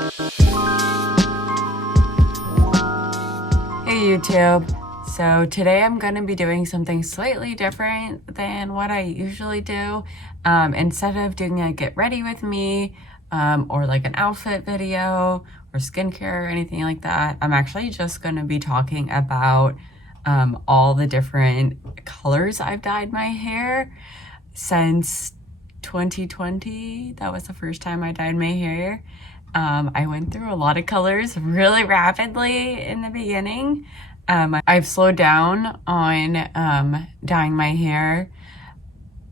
Hey YouTube. So today I'm going to be doing something slightly different than what I usually do. Instead of doing a get ready with me or like an outfit video or skincare or anything like that, I'm actually just going to be talking about all the different colors I've dyed my hair since 2020. That was the first time I dyed my hair. I went through a lot of colors really rapidly in the beginning. I've slowed down on dyeing my hair,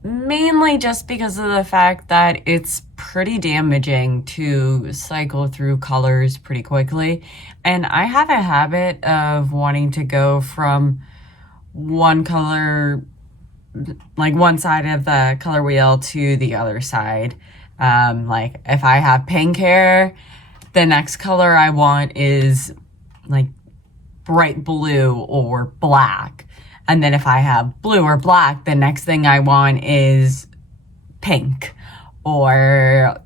mainly just because of the fact that it's pretty damaging to cycle through colors pretty quickly. And I have a habit of wanting to go from one color, like one side of the color wheel, to the other side. Like if I have pink hair, the next color I want is like bright blue or black. And then if I have blue or black, the next thing I want is pink or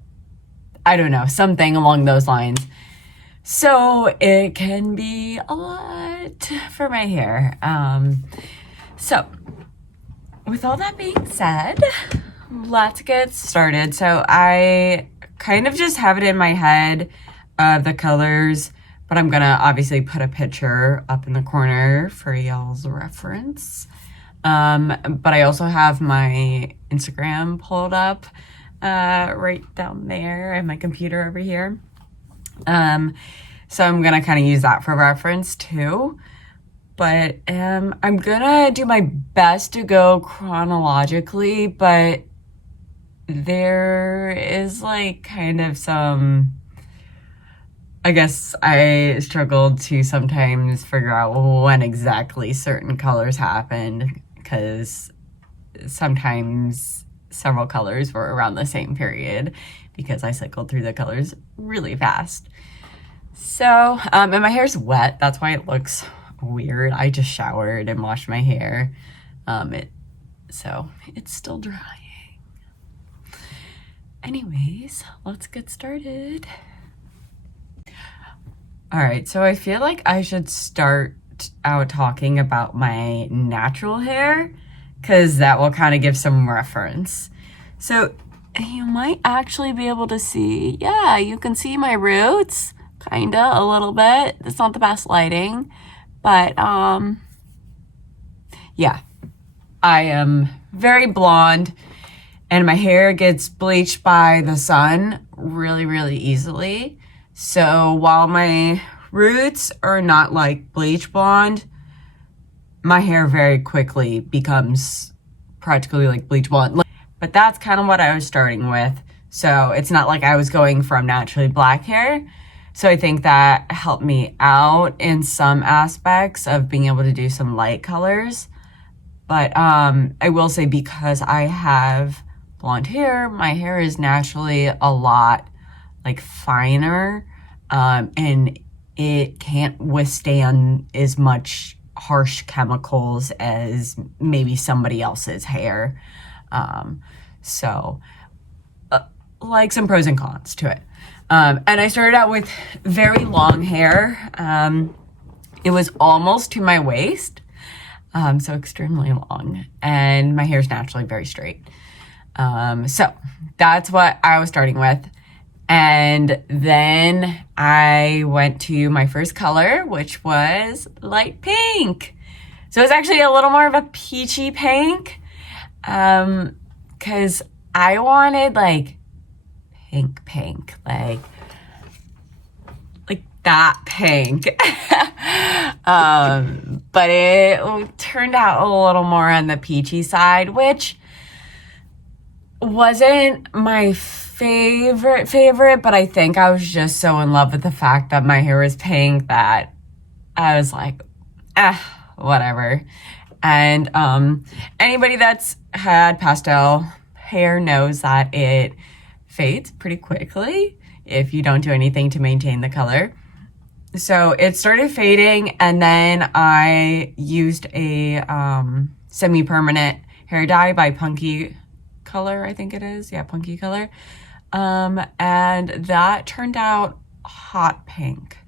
I don't know, something along those lines. So it can be a lot for my hair. So with all that being said, let's get started. So I kind of just have it in my head of the colors, but I'm gonna obviously put a picture up in the corner for y'all's reference. But I also have my Instagram pulled up right down there and my computer over here. So I'm gonna kind of use that for reference too. But I'm gonna do my best to go chronologically, but there is like kind of some, I guess I struggled to sometimes figure out when exactly certain colors happened, because sometimes several colors were around the same period because I cycled through the colors really fast. So, and my hair's wet, that's why it looks weird. I just showered and washed my hair. So it's still drying. Anyways, let's get started. All right, so I feel like I should start out talking about my natural hair, because that will kind of give some reference. So you might actually be able to see, yeah, you can see my roots, kinda, a little bit. It's not the best lighting, but yeah, I am very blonde and my hair gets bleached by the sun really, really easily. So while my roots are not like bleach blonde, my hair very quickly becomes practically like bleach blonde. But that's kind of what I was starting with. So it's not like I was going from naturally black hair. So I think that helped me out in some aspects of being able to do some light colors. But I will say, because I have blonde hair, my hair is naturally a lot like finer, and it can't withstand as much harsh chemicals as maybe somebody else's hair. So like some pros and cons to it. And I started out with very long hair. It was almost to my waist, so extremely long, and my hair is naturally very straight. So that's what I was starting with. And then I went to my first color, which was light pink. So it's actually a little more of a peachy pink, because I wanted like pink, like that pink. But it turned out a little more on the peachy side, which wasn't my favorite, but I think I was just so in love with the fact that my hair was pink that I was like, whatever. And anybody that's had pastel hair knows that it fades pretty quickly if you don't do anything to maintain the color. So it started fading, and then I used a semi-permanent hair dye by Punky Color, I think it is. Yeah, Punky Color. And that turned out hot pink.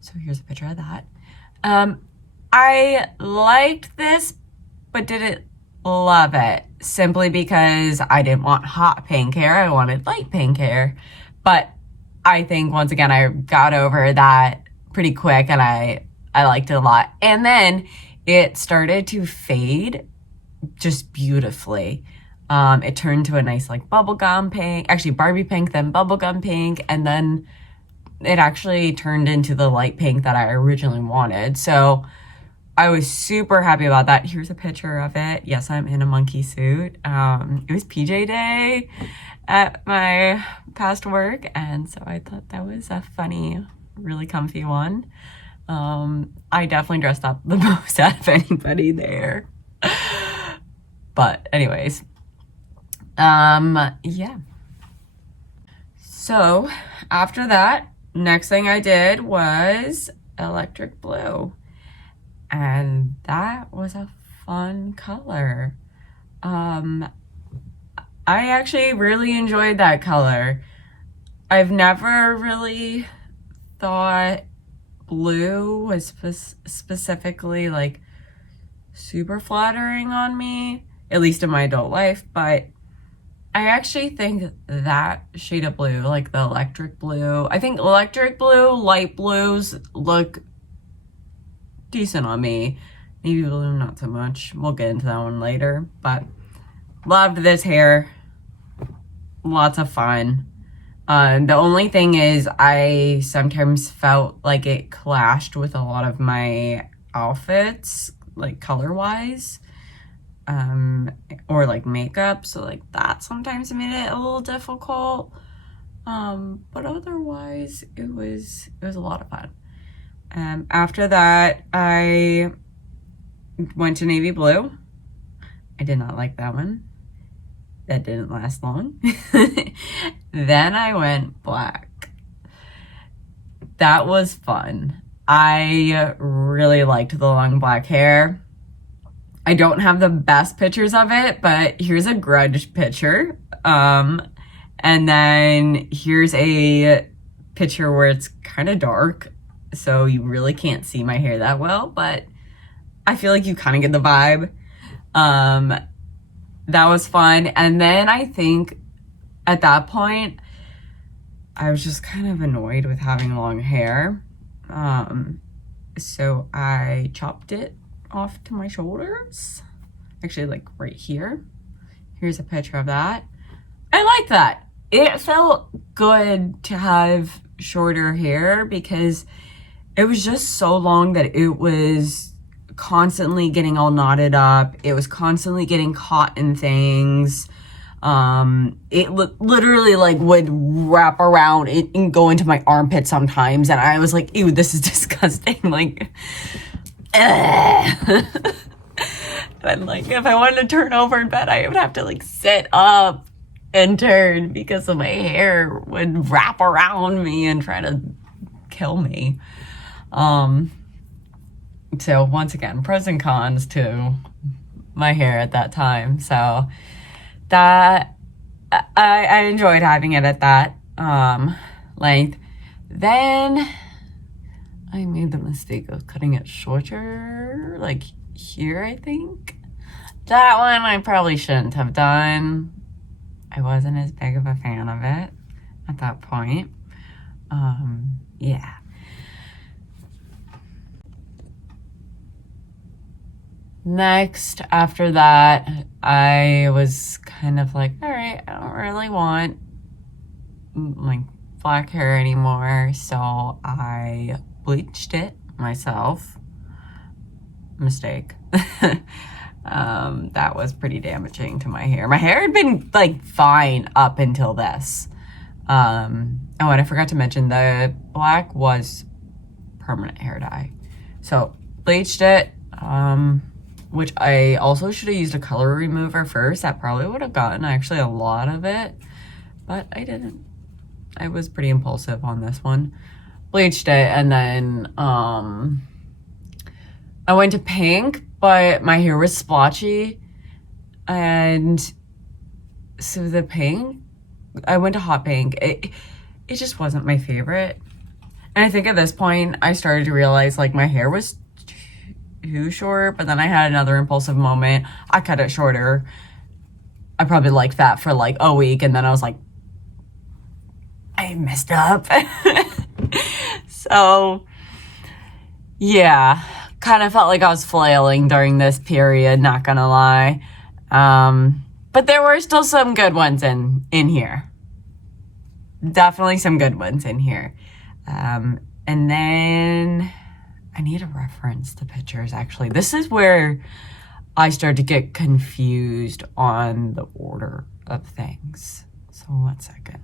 So here's a picture of that. I liked this, but didn't love it, simply because I didn't want hot pink hair. I wanted light pink hair. But I think, once again, I got over that pretty quick, and I liked it a lot. And then it started to fade just beautifully. It turned to a nice like bubblegum pink, actually Barbie pink, then bubblegum pink, and then it actually turned into the light pink that I originally wanted. So I was super happy about that. Here's a picture of it. Yes, I'm in a monkey suit. It was PJ day at my past work, and so I thought that was a funny, really comfy one. I definitely dressed up the most out of anybody there. But anyways, yeah. So after that, next thing I did was electric blue. And that was a fun color. I actually really enjoyed that color. I've never really thought blue was specifically like super flattering on me, at least in my adult life, but I actually think that shade of blue, like the electric blue, I think electric blue, light blues look decent on me. Navy blue, not so much. We'll get into that one later, but loved this hair. Lots of fun. The only thing is I sometimes felt like it clashed with a lot of my outfits, like color-wise, or like makeup, so like that sometimes made it a little difficult. But otherwise it was a lot of fun. After that, I went to navy blue. I did not like that one. That didn't last long. Then I went black. That was fun. I really liked the long black hair. I don't have the best pictures of it, but here's a grudge picture. And then here's a picture where it's kind of dark, so you really can't see my hair that well, but I feel like you kind of get the vibe. That was fun. And then I think at that point, I was just kind of annoyed with having long hair. So I chopped it off to my shoulders. Actually, like right here. Here's a picture of that. I like that. It felt good to have shorter hair because it was just so long that it was constantly getting all knotted up. It was constantly getting caught in things. It literally like would wrap around it and go into my armpit sometimes, and I was like, ew, this is disgusting. Like, and like if I wanted to turn over in bed, I would have to like sit up and turn because of my hair would wrap around me and try to kill me. So once again, pros and cons to my hair at that time. So that I enjoyed having it at that length. Then I made the mistake of cutting it shorter, like here, I think. That one I probably shouldn't have done. I wasn't as big of a fan of it at that point. Yeah. Next, after that, I was kind of like, all right, I don't really want like black hair anymore, so I bleached it myself. Mistake. That was pretty damaging to my hair. My hair had been like fine up until this. Oh, and I forgot to mention the black was permanent hair dye. So bleached it, which I also should have used a color remover first. That probably would have gotten actually a lot of it, but I didn't. I was pretty impulsive on this one. Bleached it, and then I went to pink, but my hair was splotchy, and so the pink, I went to hot pink. It just wasn't my favorite. And I think at this point, I started to realize like my hair was too short, but then I had another impulsive moment. I cut it shorter. I probably liked that for like a week, and then I was like, I messed up. So, yeah, kind of felt like I was flailing during this period, not gonna lie. But there were still some good ones in here. Definitely some good ones in here. And then I need to reference the pictures, actually. This is where I started to get confused on the order of things. So 1 second.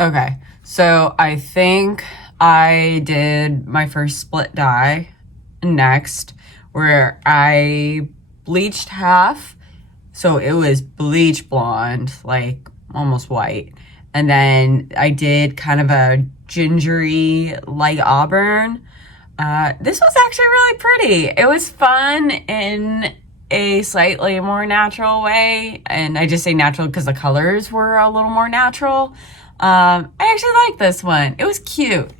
Okay, so I think I did my first split dye next, where I bleached half, so it was bleach blonde, like almost white. And then I did kind of a gingery light auburn. This was actually really pretty. It was fun in a slightly more natural way. And I just say natural because the colors were a little more natural. I actually like this one. It was cute.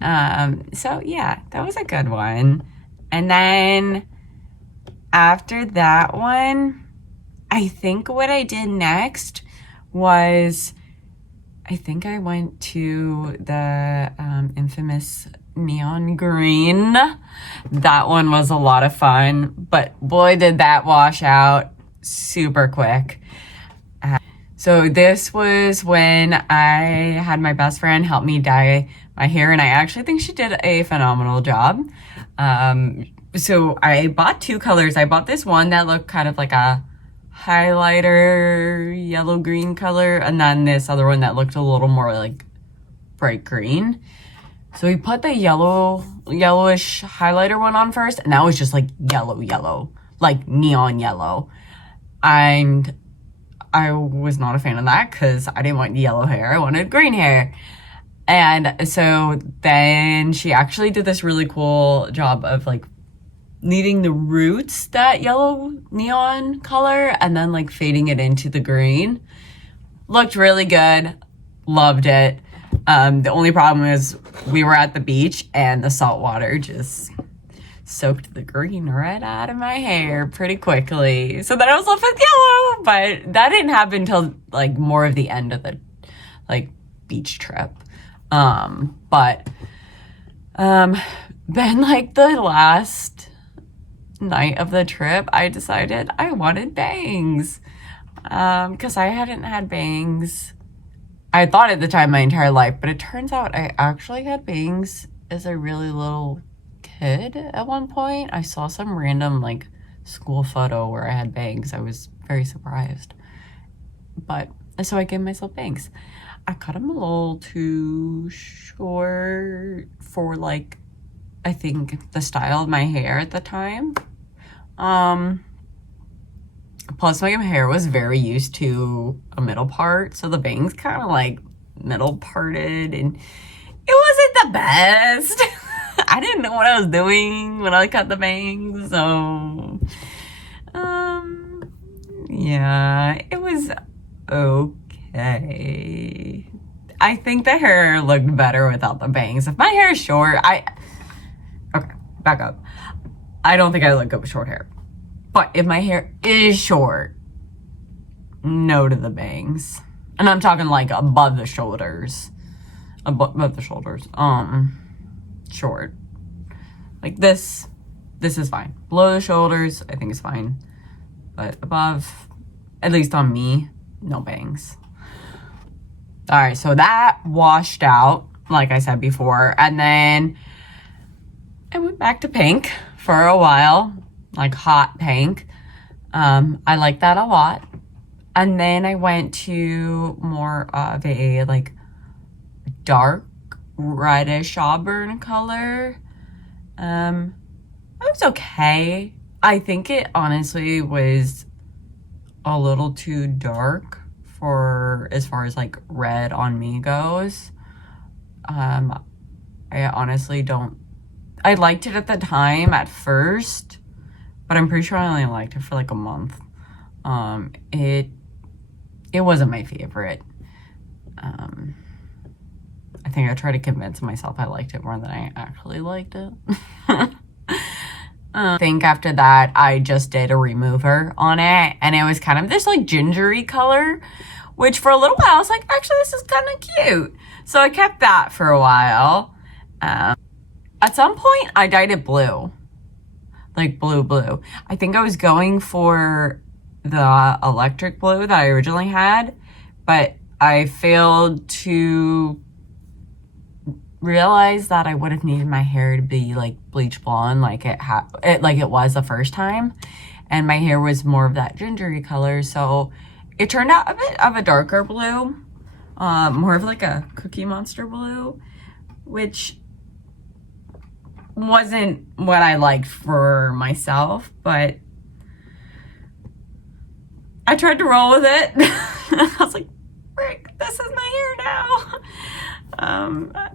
So yeah, that was a good one. And then after that one, I think what I did next was, I think I went to the infamous neon green. That one was a lot of fun, but boy, did that wash out super quick. So this was when I had my best friend help me dye my hair, and I actually think she did a phenomenal job. So I bought 2 colors. I bought this one that looked kind of like a highlighter yellow-green color, and then this other one that looked a little more like bright green. So we put the yellowish highlighter one on first, and that was just like yellow, like neon yellow. And I was not a fan of that because I didn't want yellow hair. I wanted green hair. And so then she actually did this really cool job of like leaving the roots that yellow neon color and then like fading it into the green. Looked really good. Loved it. The only problem is we were at the beach and the salt water just soaked the green right out of my hair pretty quickly. So then I was left with yellow, but that didn't happen until like more of the end of the like beach trip. But then like the last night of the trip, I decided I wanted bangs. Because I hadn't had bangs. I thought at the time my entire life, but it turns out I actually had bangs as a really little kid at one point. I saw some random like school photo where I had bangs. I was very surprised. But so I gave myself bangs. I cut them a little too short for like, I think the style of my hair at the time. Plus my hair was very used to a middle part, so the bangs kind of like middle parted, and it wasn't the best. I didn't know what I was doing when I cut the bangs, so yeah, it was okay. I think the hair looked better without the bangs. If my hair is short, okay, back up. I don't think I look good with short hair. But if my hair is short, no to the bangs. And I'm talking like above the shoulders. Above the shoulders. Short. Like this is fine. Below the shoulders, I think it's fine. But above, at least on me, no bangs. Alright, so that washed out, like I said before. And then I went back to pink for a while. Like hot pink. I like that a lot. And then I went to more of a like dark reddish auburn color. It was okay. I think it honestly was a little too dark for as far as like red on me goes. I honestly don't. I liked it at the time at first, but I'm pretty sure I only liked it for like a month. It wasn't my favorite. think I tried to convince myself I liked it more than I actually liked it. I think after that, I just did a remover on it, and it was kind of this like gingery color, which for a little while I was like, actually, this is kind of cute. So I kept that for a while. At some point, I dyed it blue, like blue. I think I was going for the electric blue that I originally had, but I failed to realize that I would have needed my hair to be like bleach blonde like it was the first time, and my hair was more of that gingery color, so it turned out a bit of a darker blue, more of like a Cookie Monster blue, which wasn't what I liked for myself, but I tried to roll with it. I was like, frick, this is my hair now.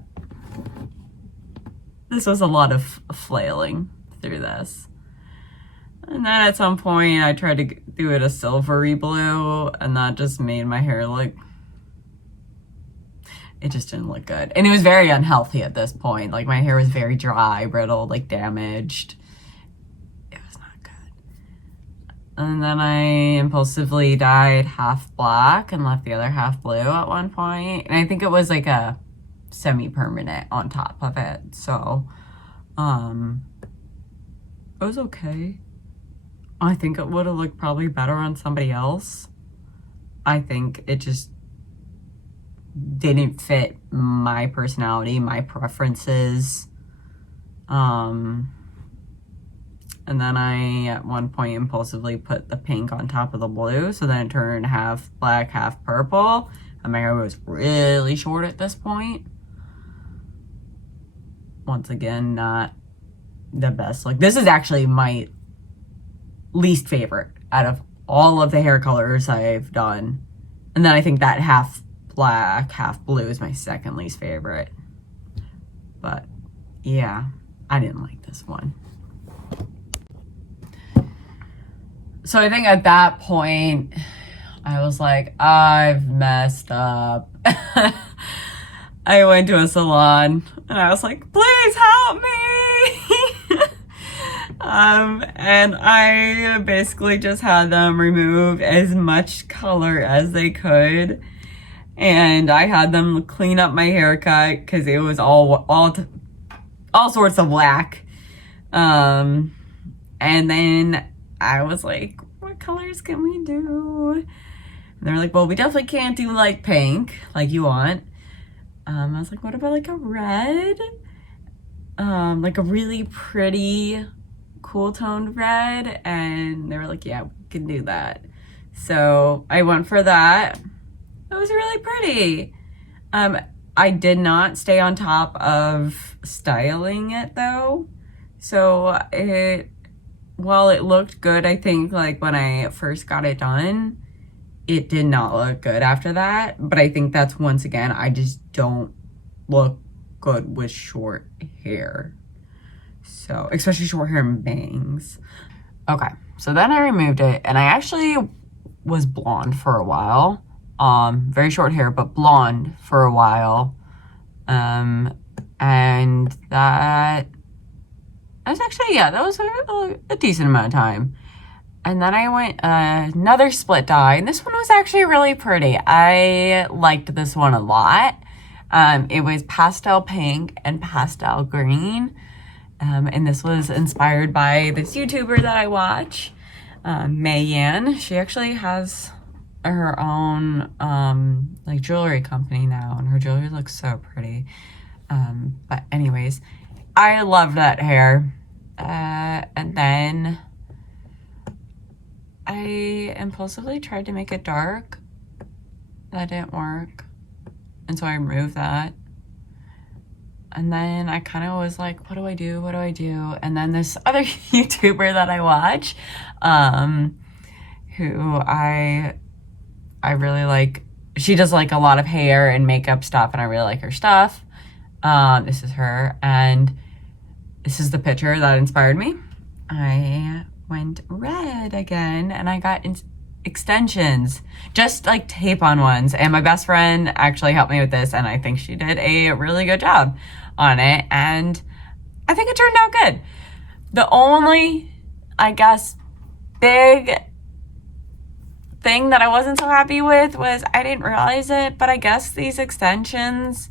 This was a lot of flailing through this. And then at some point I tried to do it a silvery blue, and that just made my hair look, it just didn't look good. And it was very unhealthy at this point. Like my hair was very dry, brittle, like damaged. It was not good. And then I impulsively dyed half black and left the other half blue at one point. And I think it was like a semi-permanent on top of it, so it was okay. I think it would have looked probably better on somebody else. I think it just didn't fit my personality, my preferences. And then I at one point impulsively put the pink on top of the blue, so then it turned half black, half purple, and my hair was really short at this point. Once again, not the best look. This is actually my least favorite out of all of the hair colors I've done. And then I think that half black, half blue is my second least favorite. But yeah, I didn't like this one. So I think at that point, I was like, I've messed up. I went to a salon and I was like, please help me. And I basically just had them remove as much color as they could. And I had them clean up my haircut because it was all sorts of black. And then I was like, what colors can we do? And they're like, well, we definitely can't do like pink like you want. I was like, what about like a red? Like a really pretty cool toned red. And they were like, yeah, we can do that. So I went for that. It was really pretty. I did not stay on top of styling it though. So while it looked good, I think like when I first got it done, it did not look good after that. But I think that's, once again, I just don't look good with short hair. So, especially short hair and bangs. Okay, so then I removed it, and I actually was blonde for a while. Very short hair, but blonde for a while. And that was actually, yeah, that was a decent amount of time. And then I went another split dye, and this one was actually really pretty. I liked this one a lot. It was pastel pink and pastel green. And this was inspired by this YouTuber that I watch, May Yan. She actually has her own like jewelry company now, and her jewelry looks so pretty. But anyways, I love that hair. And then I impulsively tried to make it dark. That didn't work. And so I removed that. And then I kind of was like, what do I do? What do I do? And then this other YouTuber that I watch, who I really like, she does like a lot of hair and makeup stuff, and I really like her stuff. This is her, and this is the picture that inspired me. I went red again, and I got extensions, just like tape on ones. And my best friend actually helped me with this, and I think she did a really good job on it. And I think it turned out good. The only, I guess, big thing that I wasn't so happy with was I didn't realize it, but I guess these extensions,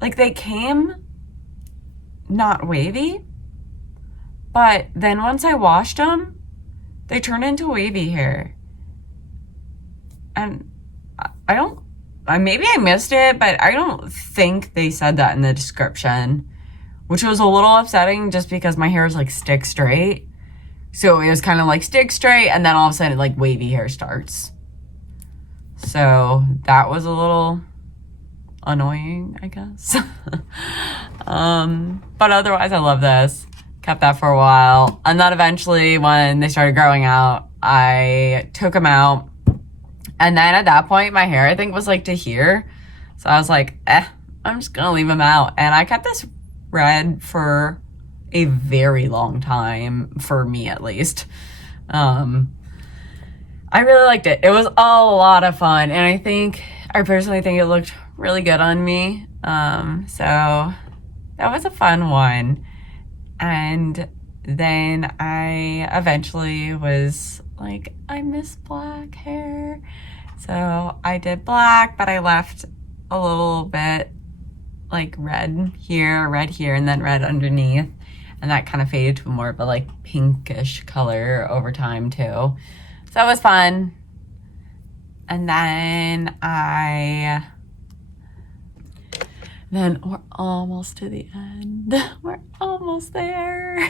like, they came not wavy, but then once I washed them, they turned into wavy hair. And I don't, maybe I missed it, but I don't think they said that in the description, which was a little upsetting just because my hair is like stick straight. So it was kind of like stick straight, and then all of a sudden like wavy hair starts. So that was a little annoying, I guess. But otherwise I love this. Kept that for a while. And then eventually when they started growing out, I took them out. And then at that point, my hair, I think, was like to here. So I was like, I'm just going to leave them out. And I kept this red for a very long time, for me at least. I really liked it. It was a lot of fun. And I personally think it looked really good on me. So that was a fun one. And then I eventually was like, I miss black hair. So I did black, but I left a little bit like red here, and then red underneath. And that kind of faded to more of a like pinkish color over time too. So that was fun. And then we're almost to the end. We're almost there.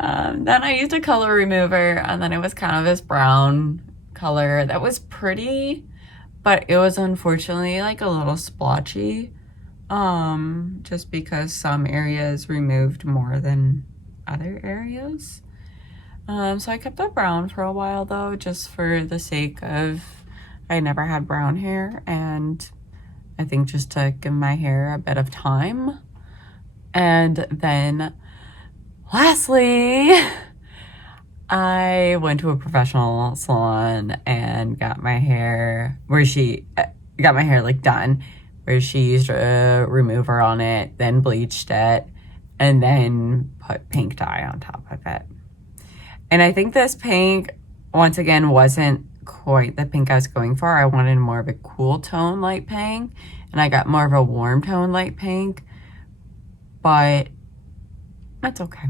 Then I used a color remover, and then it was kind of this brown color that was pretty, but it was unfortunately like a little splotchy, just because some areas removed more than other areas. So I kept that brown for a while though, just for the sake of, I never had brown hair, and I think just to give my hair a bit of time. And then lastly, I went to a professional salon and got my hair like done, where she used a remover on it, then bleached it, and then put pink dye on top of it. And I think this pink, once again, wasn't quite the pink I was going for. I wanted more of a cool tone light pink, and I got more of a warm tone light pink, but that's okay.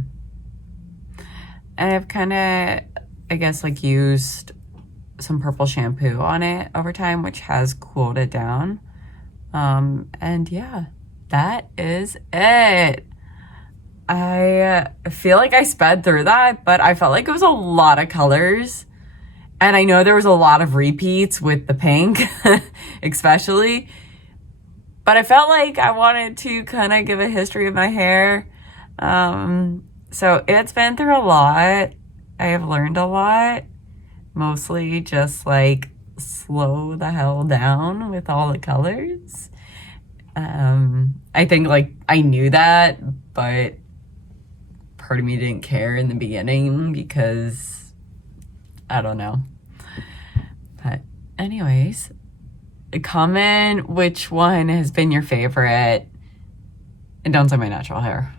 And I've kind of, I guess, like used some purple shampoo on it over time, which has cooled it down. And yeah, that is it. I feel like I sped through that, but I felt like it was a lot of colors. And I know there was a lot of repeats with the pink, especially. But I felt like I wanted to kind of give a history of my hair. So it's been through a lot. I have learned a lot. Mostly just like slow the hell down with all the colors. I think like I knew that, but part of me didn't care in the beginning because I don't know. But anyways, comment which one has been your favorite, and don't say my natural hair.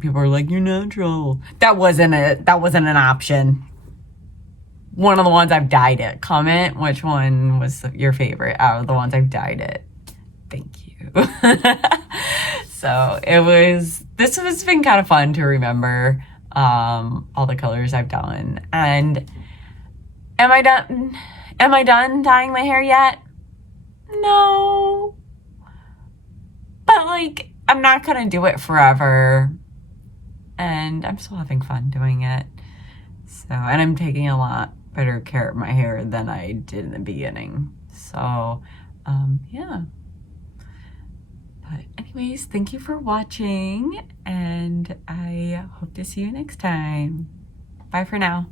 People are like, you're natural. That wasn't an option. One of the ones I've dyed it. Comment which one was your favorite out of the ones I've dyed it. Thank you. So this has been kind of fun to remember, all the colors I've done. And am I done dyeing my hair yet? No. But like, I'm not gonna do it forever. And I'm still having fun doing it. So, and I'm taking a lot better care of my hair than I did in the beginning. So, yeah. But anyways, thank you for watching, and I hope to see you next time. Bye for now.